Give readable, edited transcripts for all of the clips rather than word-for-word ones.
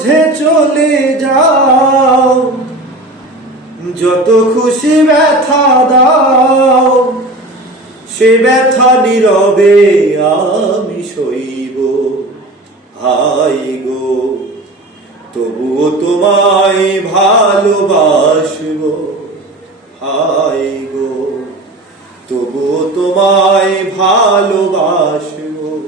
বুঝে চলে যাও, যত খুশি ব্যথা দাও, সে ব্যথা নীরবে আমি সইব। হাই গো, তবুও তোমায় ভালোবাসবো। হাই গো, তবুও তোমায় ভালোবাসবো।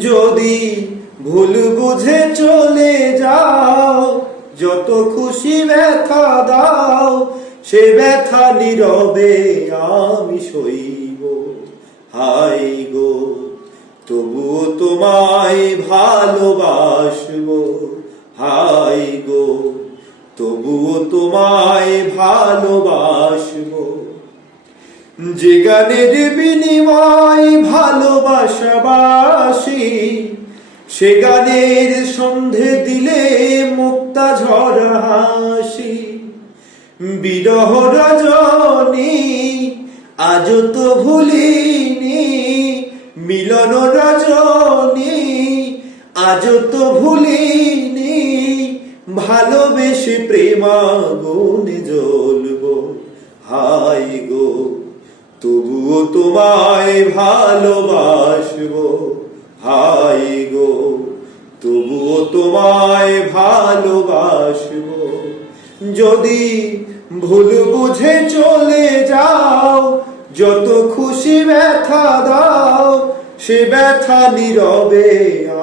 যদি ভুল বুঝে চলে যাও, যত খুশি ব্যথা দাও, সে ব্যথা নীরবে আমি সইব। হাই গো, তবুও তোমায় ভালোবাসবো। হাই গো, তবুও তোমায় ভালোবাসবো। যে গানের বিনিময় ভালোবাসাবাসি, সে গানের সন্ধে দিলে মুক্তা ঝরা হাসি। বিরহ রজনী আজ তো ভুলিনি, মিলন রজনী আজ তো ভুলিনি। ভালোবেসে প্রেমাগুনে জ্বলবো। হাই গো, তবুও তোমায় ভালোবাসবো। হাই গো, তবুও তোমায় ভালোবাসবো। যদি ভুল বুঝে চলে যাও, যত খুশি ব্যথা দাও, সে ব্যথা নীরবে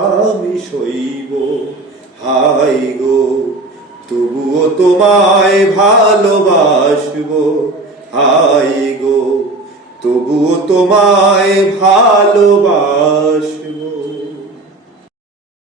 আমি সইব। হাই গো, তবুও তোমায় ভালোবাসবো। হাই গো, তবুও তোমায় ভালোবাসবো।